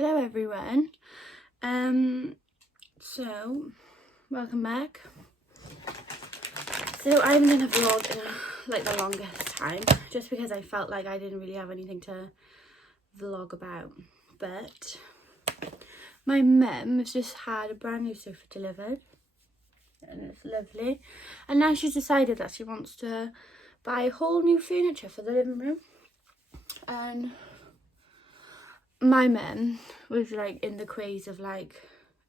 Hello everyone. So welcome back. So I haven't done a vlog in like the longest time, just because I felt like I didn't really have anything to vlog about. But my mum has just had a brand new sofa delivered, and it's lovely. And now she's decided that she wants to buy whole new furniture for the living room. And my mum was like in the craze of like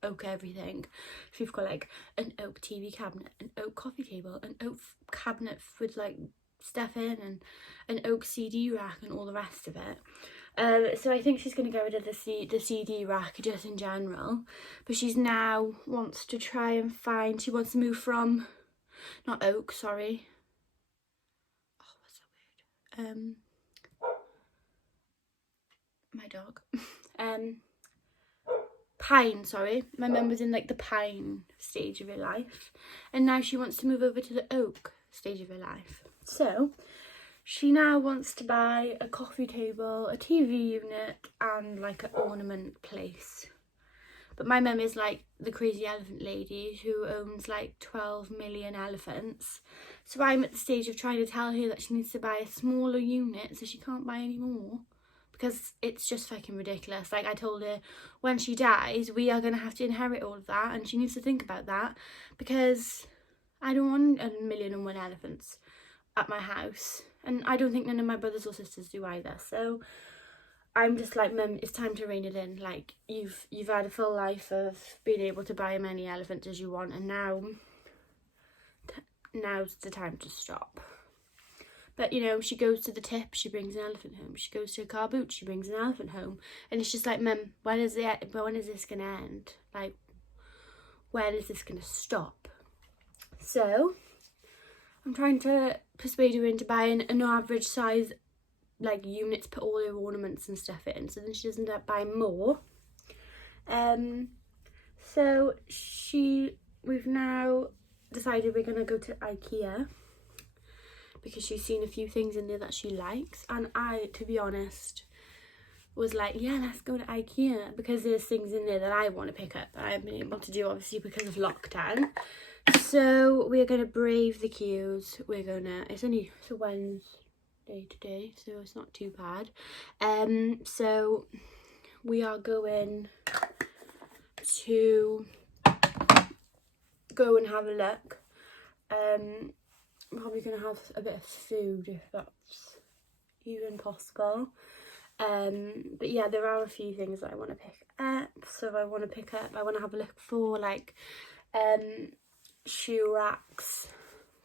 oak everything. So we've got like an oak TV cabinet, an oak coffee table, an oak cabinet with like stuff in, and an oak CD rack and all the rest of it. So I think she's going to get rid of the CD rack just in general, but she's now wants to try and find, she wants to move from, not oak, sorry. Oh, what's that word? My dog. Pine, sorry. My mum was in like the pine stage of her life, and now she wants to move over to the oak stage of her life. So she now wants to buy a coffee table, a TV unit, and like an ornament place. But my mum is like the crazy elephant lady who owns like 12 million elephants. So I'm at the stage of trying to tell her that she needs to buy a smaller unit so she can't buy any more. Because it's just fucking ridiculous. Like I told her, when she dies, we are going to have to inherit all of that, and she needs to think about that, because I don't want 1,000,001 elephants at my house, and I don't think none of my brothers or sisters do either. So I'm just like, Mum, it's time to rein it in. Like you've had a full life of being able to buy as many elephants as you want, and now's the time to stop. But, you know, she goes to the tip, she brings an elephant home. She goes to a car boot, she brings an elephant home. And it's just like, Mum, when is this going to end? Like, when is this going to stop? So, I'm trying to persuade her into buying an average size, like, unit to put all her ornaments and stuff in, so then she doesn't end up buying more. So, we've now decided we're going to go to Ikea, because she's seen a few things in there that she likes, and I, to be honest, was like, yeah, let's go to Ikea, because there's things in there that I want to pick up that I haven't been able to do, obviously, because of lockdown. So we're going to brave the queues. It's a Wednesday today, so it's not too bad. So we are going to go and have a look. I'm probably going to have a bit of food, if that's even possible. But yeah, there are a few things that I want to pick up. So I want to have a look for like shoe racks.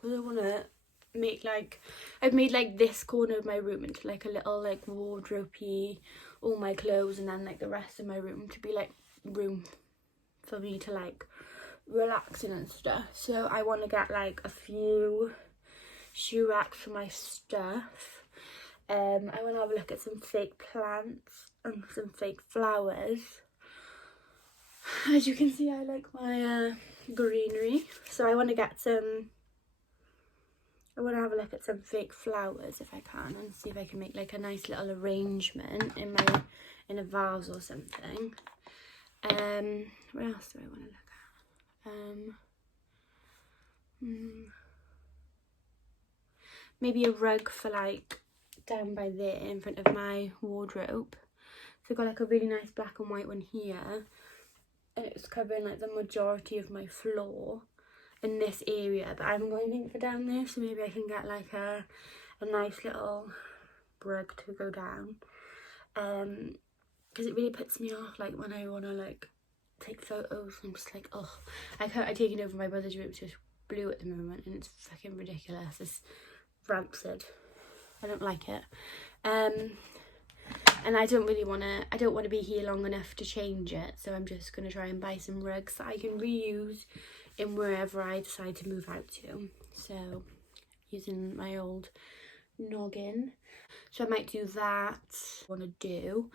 I want to make like, I've made like this corner of my room into like a little like wardrobe-y, all my clothes, and then like the rest of my room to be like room for me to like relax in and stuff. So I want to get like a few shoe racks for my stuff. I want to have a look at some fake plants and some fake flowers. As you can see, I like my greenery, so I want to have a look at some fake flowers if I can, and see if I can make like a nice little arrangement in a vase or something. What else do I want to look at? Maybe a rug for like down by there in front of my wardrobe. So I've got like a really nice black and white one here, and it's covering like the majority of my floor in this area, but I haven't got anything for down there, so maybe I can get like a nice little rug to go down, because it really puts me off like when I want to like take photos. I'm just like, oh, I'm taking over my brother's room, so it's blue at the moment, and it's fucking ridiculous. It's rancid. I don't like it. And I don't want to be here long enough to change it, so I'm just going to try and buy some rugs that I can reuse in wherever I decide to move out to. So using my old noggin, so I might do that. I want to do.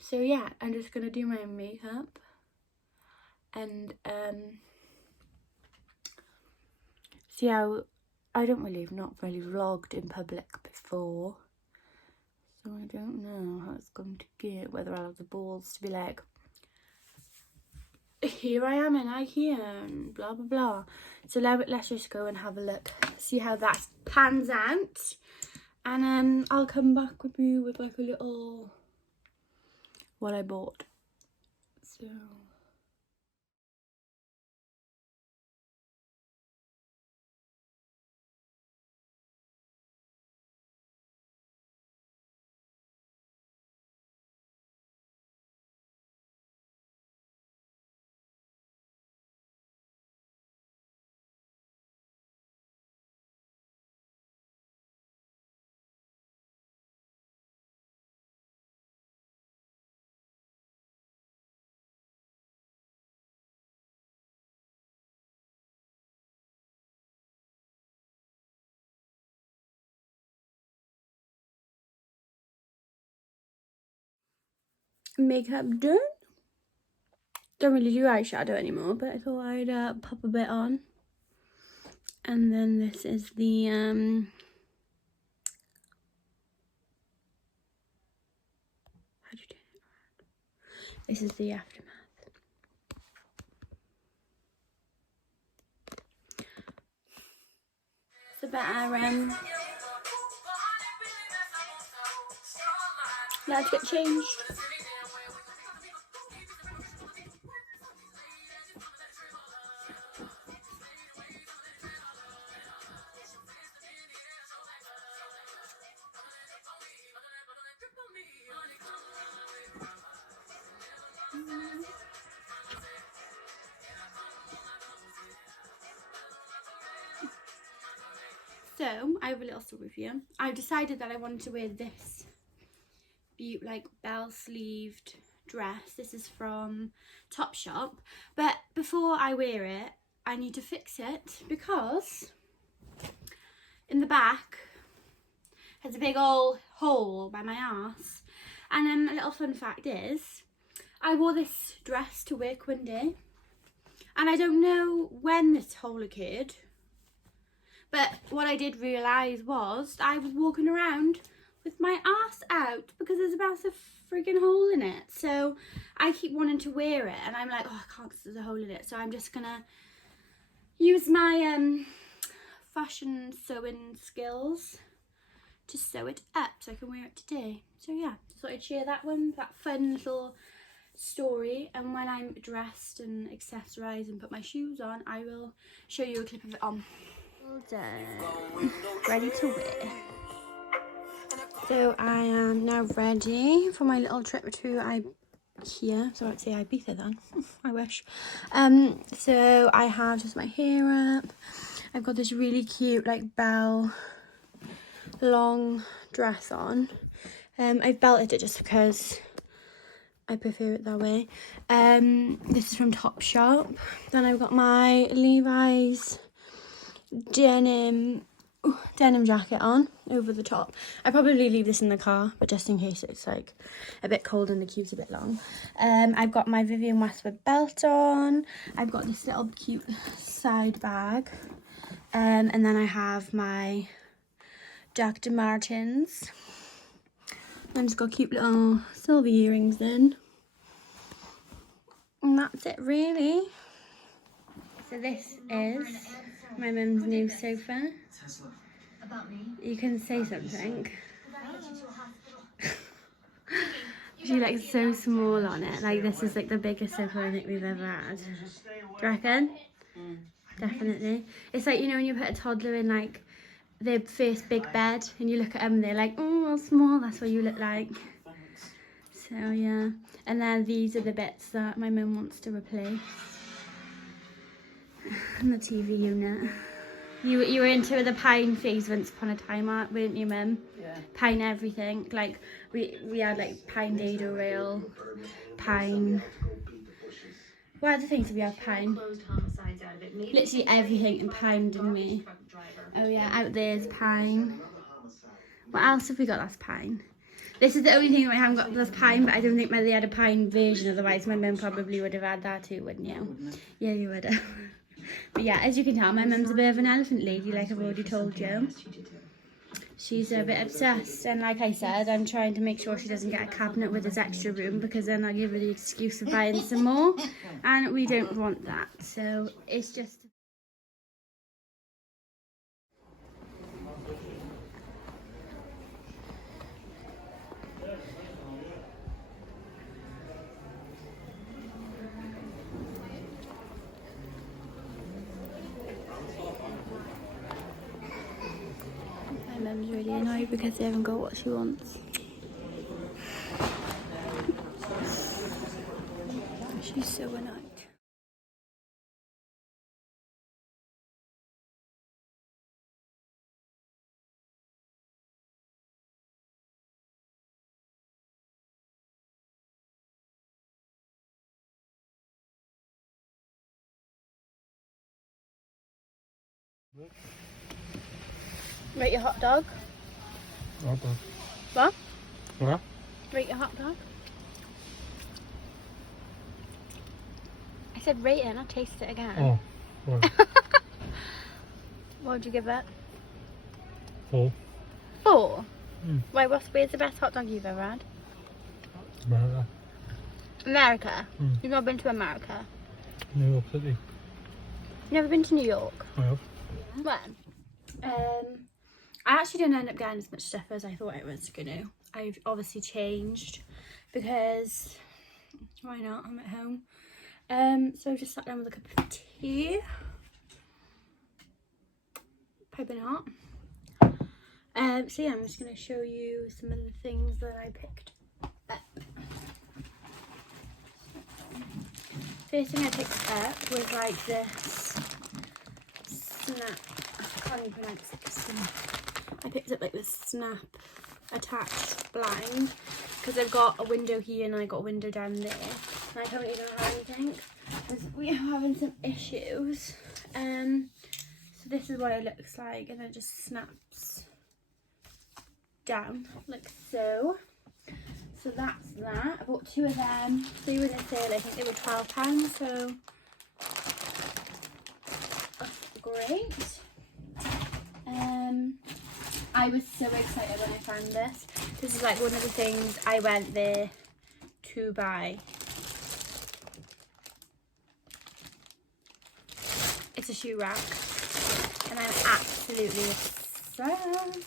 So yeah, I'm just going to do my makeup, and see how I've not really vlogged in public before, so I'm going to don't know how it's going to get, whether I'll have the balls to be like, here I am in Ikea and blah blah blah. So let's just go and have a look, see how that pans out, and I'll come back with you with like a little what I bought. So makeup done. Don't really do eyeshadow anymore, but I thought I'd pop a bit on. And then this is the how do you do it? This is the aftermath. It's a better let's get changed. So I have a little story for you. I decided that I wanted to wear this like bell sleeved dress. This is from Topshop, but before I wear it I need to fix it because in the back has a big old hole by my arse. And a little fun fact is I wore this dress to work one day and I don't know when this hole occurred, but what I did realise was I was walking around with my arse out because there's a massive friggin' hole in it. So I keep wanting to wear it and I'm like, oh, I can't because there's a hole in it. So I'm just gonna use my fashion sewing skills to sew it up so I can wear it today. So yeah, just thought I'd share that fun little story. And when I'm dressed and accessorised and put my shoes on, I will show you a clip of it on. All done, ready to wear. So I am now ready for my little trip to Ikea. So I'd say Ibiza then. I wish. So I have just my hair up. I've got this really cute like bell long dress on. I've belted it just because I prefer it that way. This is from Topshop. Then I've got my Levi's denim jacket on over the top. I probably leave this in the car, but just in case it's like a bit cold and the queue's a bit long. I've got my Vivienne Westwood belt on. I've got this little cute side bag, and then I have my Dr. Martens. And it's got cute little silver earrings in, and that's it really. So this is my mum's new sofa. You can say something. She like so small on it. Like this is like the biggest sofa I think we've ever had. Do you reckon? Definitely. It's like, you know, when you put a toddler in like their first big bed and you look at them and they're like, oh, how small. That's what you look like. So yeah. And then these are the bits that my mum wants to replace. And the TV unit. You were into the pine phase once upon a time, weren't you, Mum? Yeah. Pine everything. Like we had like pine dado rail, pine. What other things did we have? Pine. Literally everything in pine, didn't we? Oh yeah, out there's pine. What else have we got that's pine? This is the only thing that I haven't got that's pine, but I don't think they had a pine version, otherwise my mum probably would have had that too, wouldn't you? Yeah, you would have. But yeah, as you can tell, my mum's a bit of an elephant lady, like I've already told you. she's a bit obsessed, and like I said, I'm trying to make sure she doesn't get a cabinet with this extra room, because then I'll give her the excuse of buying some more, and we don't want that. So it's just... My mum's really annoyed because they haven't got what she wants. She's so annoyed. Rate your hot dog. Hot dog. What? What? Rate your hot dog. I said rate it, not taste it again. Oh, well, What would you give it? 4. 4? Mm. Why, where's the best hot dog you've ever had? America. America? Mm. You've not been to America? New York City. You've never been to New York? I have. When? I actually didn't end up getting as much stuff as I thought I was gonna. I've obviously changed because why not? I'm at home. So I just sat down with a cup of tea. Piping hot. So yeah, I'm just gonna show you some of the things that I picked up. First thing I picked up was like this snap. I can't even pronounce it. Snap. I picked up like this snap attached blind because I've got a window here and I got a window down there, and I currently don't have anything because we are having some issues. So this is what it looks like, and it just snaps down like so. So that's that. I bought 2 of them. They were in a sale. I think they were £12, so that's great. I was so excited when I found this. This is like one of the things I went there to buy. It's a shoe rack, and I'm absolutely obsessed.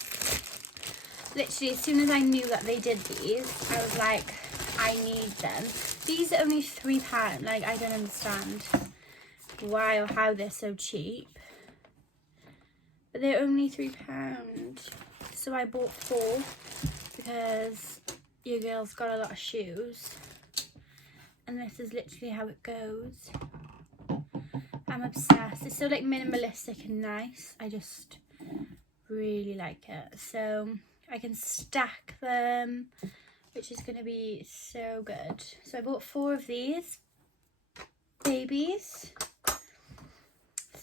Literally, as soon as I knew that they did these, I was like, I need them. These are only £3. Like, I don't understand why or how they're so cheap. But they're only £3. So I bought 4 because your girl's got a lot of shoes. And this is literally how it goes. I'm obsessed. It's so like minimalistic and nice. I just really like it. So I can stack them, which is going to be so good. So I bought 4 of these babies.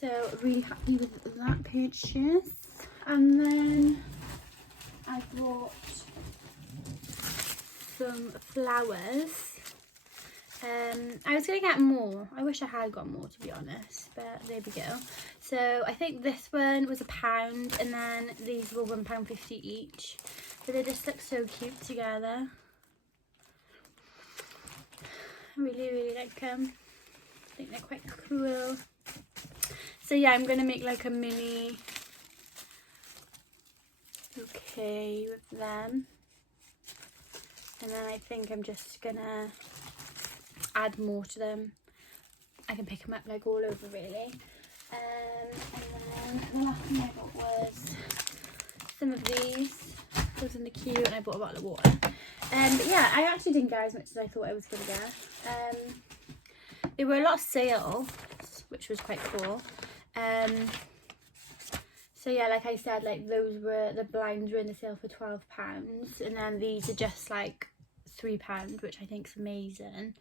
So really happy with that purchase. And then I bought some flowers. I was going to get more. I wish I had got more, to be honest, but there we go. So I think this one was £1, and then these were £1.50 each. But they just look so cute together. I really like them. I think they're quite cool. So yeah, I'm going to make like a mini bouquet with them. And then I think I'm just going to add more to them. I can pick them up like all over really. And then the last thing I got was some of these. Those are cute, and I bought a bottle of water. But yeah, I actually didn't get as much as I thought I was going to get. There were a lot of sales, which was quite cool. So yeah, like I said, like the blinds were in the sale for £12, and then these are just like £3, which I think is amazing.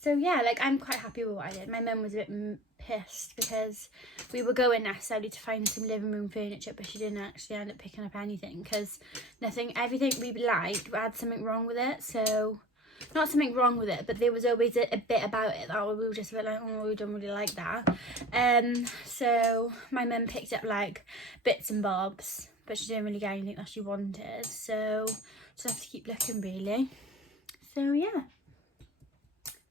So yeah, like I'm quite happy with what I did. My mum was a bit pissed because we were going necessarily to find some living room furniture, but she didn't actually end up picking up anything because everything we liked had something wrong with it. So not something wrong with it, but there was always a bit about it that we were just a bit like, oh, we don't really like that. So my mum picked up like bits and bobs, but she didn't really get anything that she wanted, so just have to keep looking really. So yeah,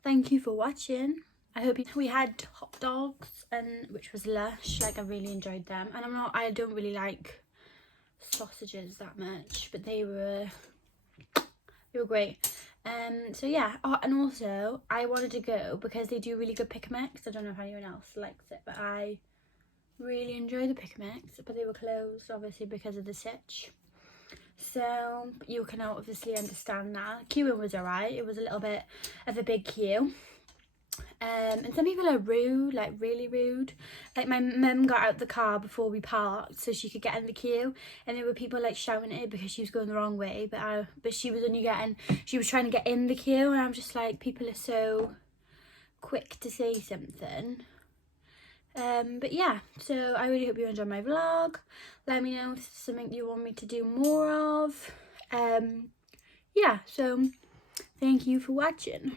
thank you for watching. I hope we had hot dogs, and which was lush. Like, I really enjoyed them, and I don't really like sausages that much, but they were great. So yeah, oh, and also I wanted to go because they do really good pick and mix. I don't know if anyone else likes it, but I really enjoy the pick and mix, but they were closed obviously because of the sitch. So you can obviously understand that. Queuing was alright. It was a little bit of a big queue. And some people are rude, like really rude. Like, my mum got out the car before we parked so she could get in the queue, and there were people like shouting at her because she was going the wrong way, but she was trying to get in the queue, and I'm just like, people are so quick to say something. But yeah, so I really hope you enjoyed my vlog. Let me know if there's something you want me to do more of. Yeah, so thank you for watching.